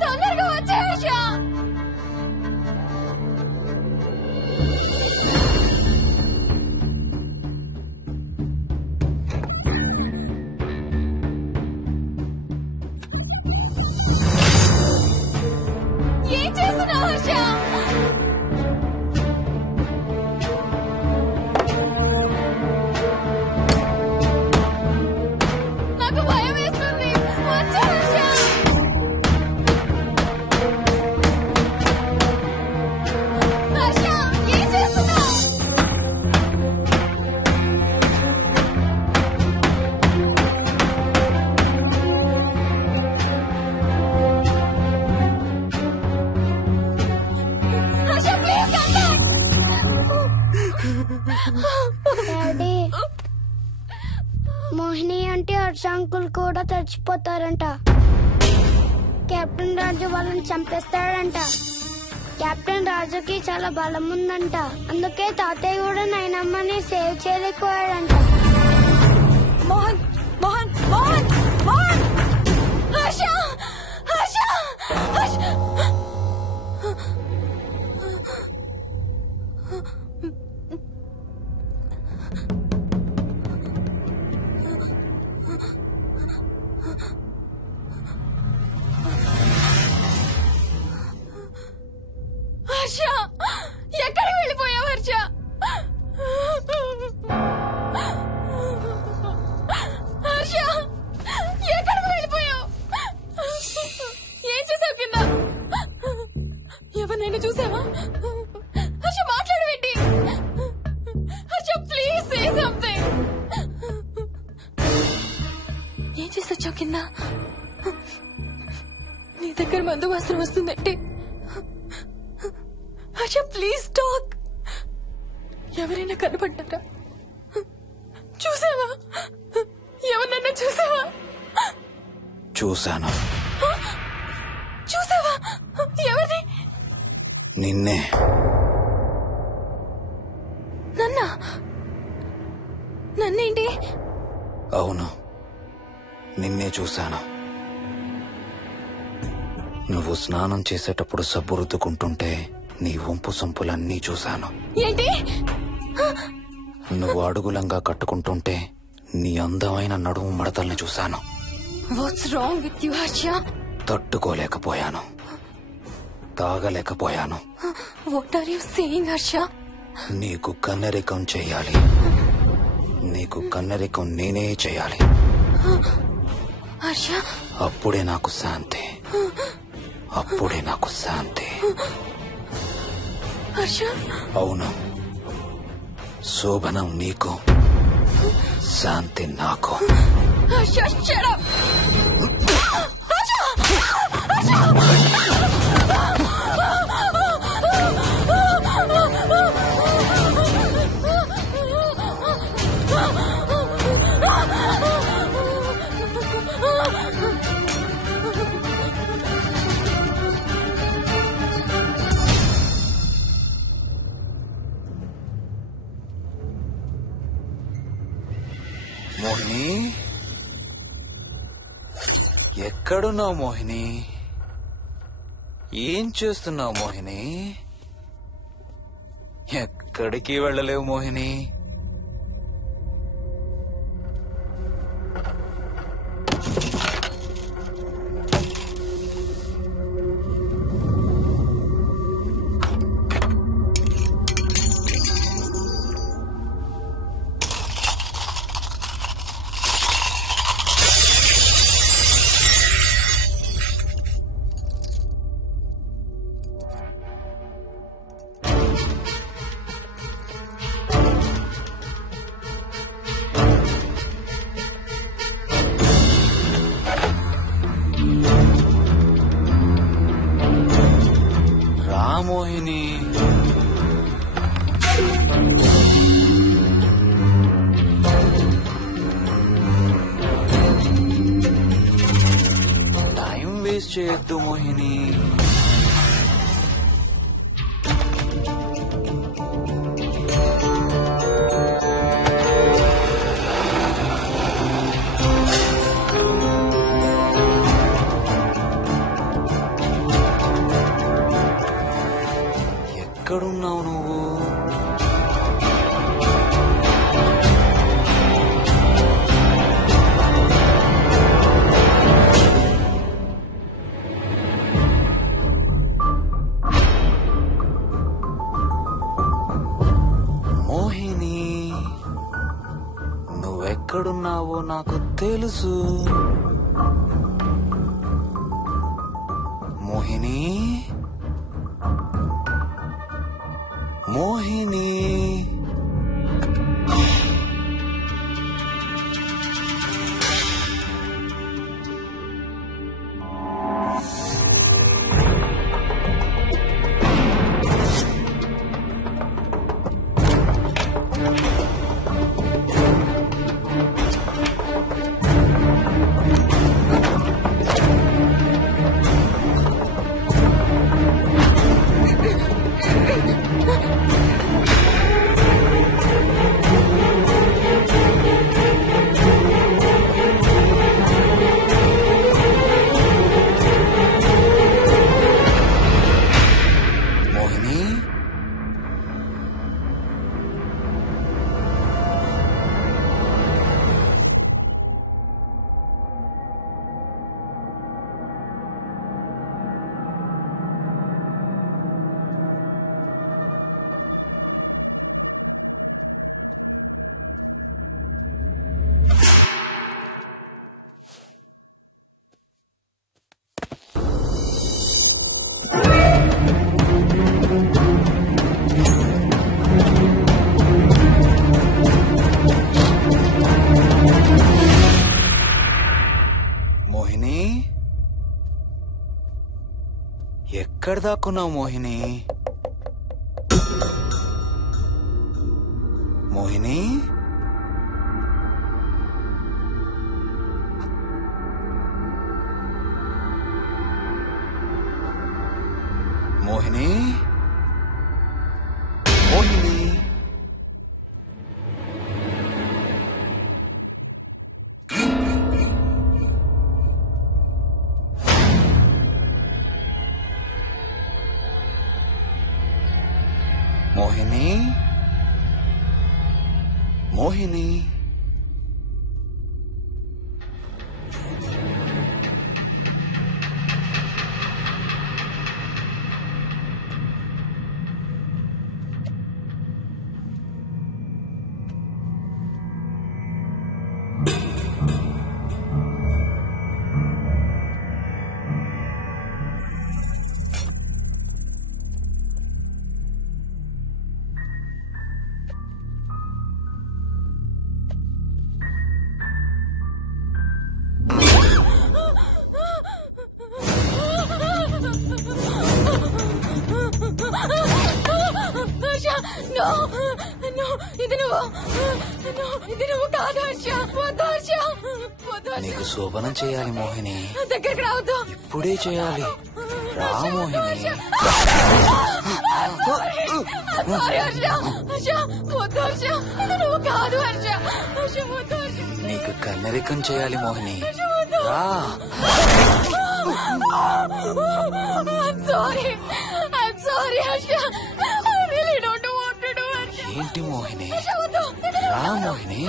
తొందరగా వచ్చే హర్ష. ఏం చేస్తున్నావు హర్ష? నాకు భయం వేస్తుంది. వచ్చే హర్ష. హర్ష ఏం చేస్తున్నావు? Harsha please come back. Daddy, Mohini అంటే హర్ష అంకుల్ కూడా చచ్చిపోతారంట. కెప్టెన్ రాజు వాళ్ళని చంపేస్తాడంట. కెప్టెన్ రాజుకి చాలా బలం ఉందంట. అందుకే తాతయ్య కూడా నాయనమ్మని సేవ్ చేయలేకపోయాడంట. మోహన్ మోహన్ మోహన్ మోహన్. హర్ష హర్ష హర్ష. హర్ష ఎక్కడికి వెళ్ళిపోయావు హర్ష? హర్ష ఎక్కడికి వెళ్ళిపోయావు? ఏం చేసావు కింద? ఎవరినైనా చూసావా? హర్ష మాట్లాడవేంటి? Harsha please say something. ఏం చేసొచ్చావు కింద? నీ దగ్గర మందు వాసన వస్తుందంటే హర్ష ప్లీజ్ టాక్. ఎవరైనా కనపడ్డారా? చూసావా? ఎవరినైనా చూసావా? చూశాను. చూసావా? ఎవరిని? నిన్నే. నన్నేంటి? అవును, నిన్నే చూశాను. నువ్వు స్నానం చేసేటప్పుడు సబ్బు రుద్దుకుంటుంటే నీ వంపు సొంపులన్నీ చూశాను. ఏంటి? నువ్వు అడుగులంగా కట్టుకుంటుంటే నీ అందమైన నడుము మడతల్ని చూశాను. What's wrong with you Harsha? తట్టుకోలేకపోయాను, తాగలేకపోయాను. What are you saying Harsha? నీకు కన్నరికం చెయ్యాలి. నీకు కన్నరికం నేనే చేయాలి. హర్ష అప్పుడే నాకు శాంతి. అప్పుడే నాకు శాంతి. హర్ష అవును, శోభనం నీకు, శాంతి నాకు. Harsha shut up. మోహిని, ఎక్కడున్నావు మోహిని? ఏం చేస్తున్నావు మోహిని? ఎక్కడికి వెళ్ళలేవు మోహిని. మోహిని, టైం వేస్ట్ చేయొద్దు మోహిని. నాకు తెలుసు. మోహిని, మోహిని, మోహిని, ఎక్కడ దాక్కున్నావు మోహిని? మోహిని, మోహిని, మోహిని. మోహిని, మోహిని. నీకు శోభనం చేయాలి మోహిని. దగ్గరికి రావద్దు. ఇప్పుడే చేయాలి. రా మోహిని. నీకు కన్నరికం చేయాలి మోహిని. రా. ఏంటి మోహిని? రా మోహిని.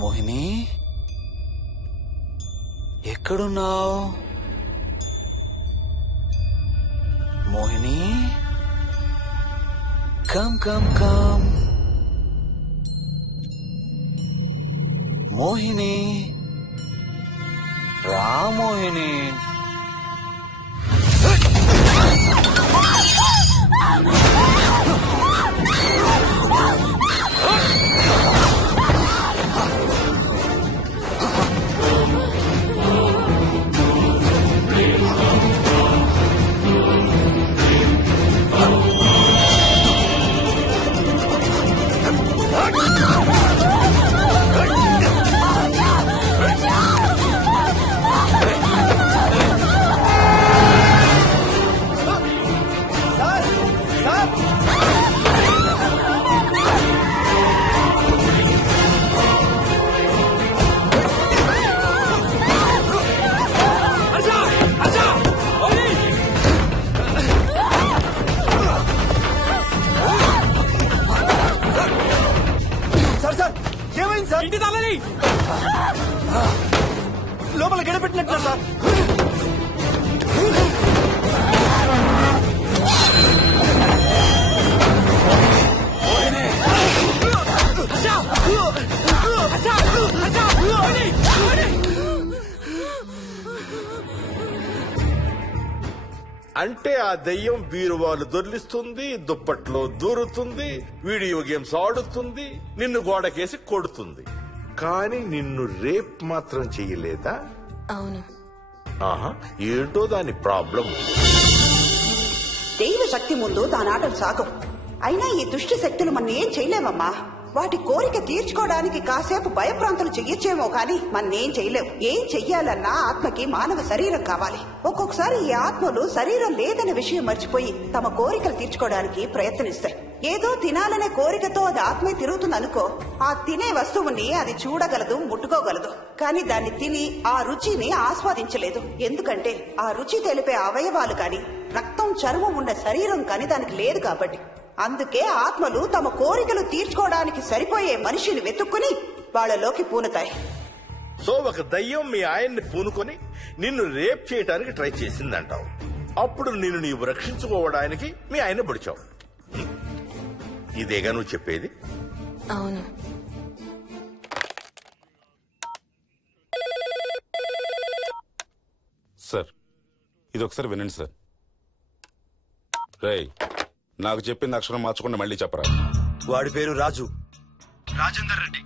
మోహిని, ఎక్కడున్నావు Mohini? Come come come Mohini. రా మోహిని. లోపల గడపెట్టినట్లు సార్. అంటే ఆ దెయ్యం బీరువాలు దొర్లిస్తుంది, దుప్పట్లో దూరుతుంది, వీడియో గేమ్స్ ఆడుతుంది, నిన్ను గోడకేసి కొడుతుంది. కానీ నిన్ను రేప్ మాత్రం చెయ్యలేదా? అవును. ఆహా, ఏంటో దాని ప్రాబ్లం. దైవ శక్తి ముందు దానాటలు సాగవు. అయినా ఈ దుష్ట శక్తులు మన ఏం చేయలేమమ్మా. వాటి కోరిక తీర్చుకోవడానికి కాసేపు భయప్రాంతులు చెయ్యొచ్చేమో కానీ మన్నేం చేయలేవు. ఏం చెయ్యాలన్నా ఆత్మకి మానవ శరీరం కావాలి. ఒక్కొక్కసారి ఈ ఆత్మలు శరీరం లేదనే విషయం మర్చిపోయి తమ కోరికలు తీర్చుకోవడానికి ప్రయత్నిస్తాయి. ఏదో తినాలనే కోరికతో అది ఆత్మే తిరుగుతుందనుకో, ఆ తినే వస్తువుని అది చూడగలదు, ముట్టుకోగలదు. కానీ దాన్ని తిని ఆ రుచిని ఆస్వాదించలేదు. ఎందుకంటే ఆ రుచి తెలిపే అవయవాలు కాని, రక్తం చర్మం ఉన్న శరీరం కాని దానికి లేదు కాబట్టి. అందుకే ఆత్మలు తమ కోరికలు తీర్చుకోవడానికి సరిపోయే మనిషిని వెతుక్కుని వాళ్ళలోకి పూనుతాయి. సో ఒక దయ్యం మీ ఆయన్ని పూనుకొని నిన్ను రేప్ చేయడానికి ట్రై చేసిందంటావు. అప్పుడు నిన్ను నీవు రక్షించుకోవడానికి మీ ఆయన పొడిచావు. ఇదేగా నువ్వు చెప్పేది? అవును. సార్, ఇది ఒకసారి వినండి సార్. రేయ్, నాకు చెప్పింది అక్షరం మార్చకుండా మళ్ళీ చెప్పరా. వాడి పేరు రాజు, రాజేందర్ రెడ్డి.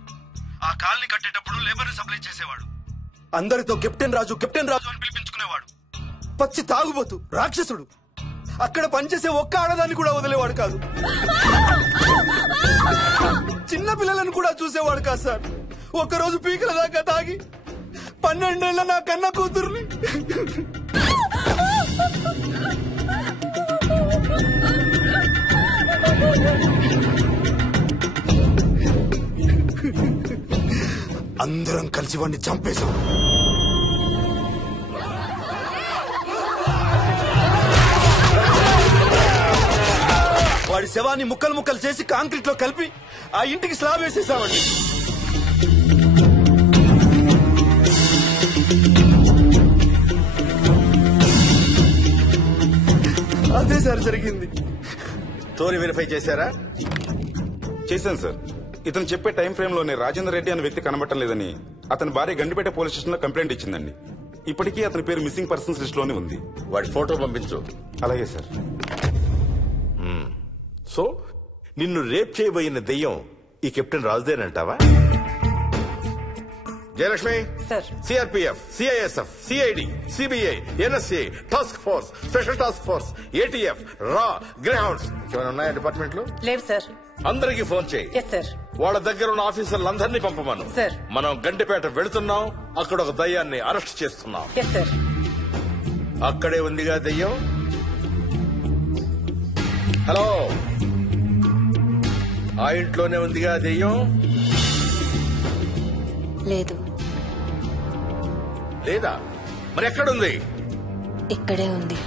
ఆ కాలనీ కట్టేటప్పుడు లేబర్ సప్లై చేసేవాడు. అందరితో కెప్టెన్ రాజు కెప్టెన్ రాజు అని పిలిపించుకునేవాడు. పచ్చి తాగుబోతు, రాక్షసుడు. అక్కడ పనిచేసే ఒక్క ఆడదాన్ని కూడా వదిలేవాడు కాదు. చిన్న పిల్లలను కూడా చూసేవాడు కాదు సార్. ఒక్కరోజు పీకల దాకా తాగి 12 ఏళ్ల నా కన్న కూతుర్ని అందరం కలిసి వాడిని చంపేశాం. వాడి శవాన్ని ముక్కలు ముక్కలు చేసి కాంక్రీట్ లో కలిపి ఆ ఇంటికి స్లాబ్ వేసేసామండి. అదే సార్ జరిగింది. స్టోరీ వెరిఫై చేశారా? చేశాను సార్. ఇతను చెప్పే టైం ఫ్రేమ్ లోనే రాజేందర్ రెడ్డి అనే వ్యక్తి కనబడటం లేదని అతని భార్య గండిపేట పోలీస్ స్టేషన్ లో కంప్లైంట్ ఇచ్చిందండి. ఇప్పటికీ అతని పేరు మిస్సింగ్ పర్సన్స్ లిస్ట్ లోనే ఉంది. వాడి ఫోటో పంపించు. అలాగే సార్. సో నిన్ను రేప్ చేయబోయిన దెయ్యం ఈ కెప్టెన్ రాజుదేనంటావా? Jayalakshmi, CRPF, CISF, CID, CBI, NSA, task force, special task force, ATF, రా, గ్రేహౌండ్స్ ఏమైనా ఉన్నాయా డిపార్ట్మెంట్ లో? లేదు సార్. అందరికీ ఫోన్ చేయి. వాళ్ళ దగ్గర ఉన్న ఆఫీసర్లందరినీ పంపమను. మనం గండిపేట వెళుతున్నాం. అక్కడ ఒక దయ్యాన్ని అరెస్ట్ చేస్తున్నాం. అక్కడే ఉందిగా దయ్యం. హలో, ఆ ఇంట్లోనే ఉందిగా దెయ్యం? లేదు. లేదా? మరి ఎక్కడుంది? ఇక్కడే ఉంది.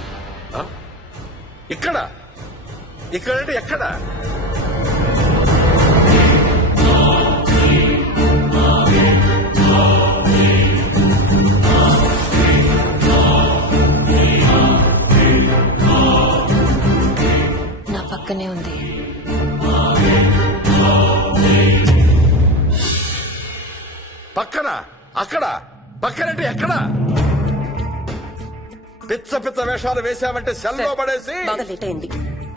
ఇక్కడ? ఇక్కడంటే ఎక్కడ? నా పక్కనే ఉంది. పక్కన? అక్కడ? పక్కనంటే ఎక్కడ? పిచ్చ పిచ్చ వేషాలు వేశామంటే సెల్లో పడేసి. బాగా లేట్ అయింది.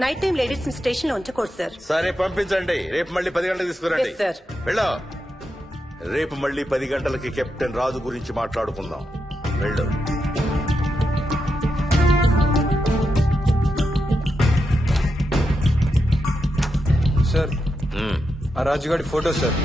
నైట్ టైం లేడీస్ స్టేషన్ లో ఉంచకూడదు సార్. సరే పంపించండి. రేపు మళ్ళీ 10 గంటలకు తీసుకురండి. వెళ్ళు. రేపు మళ్ళీ 10 గంటలకి కెప్టెన్ రాజు గురించి మాట్లాడుకుందాం. వెళ్ళు. సార్, ఆ రాజుగాడి ఫోటో సార్.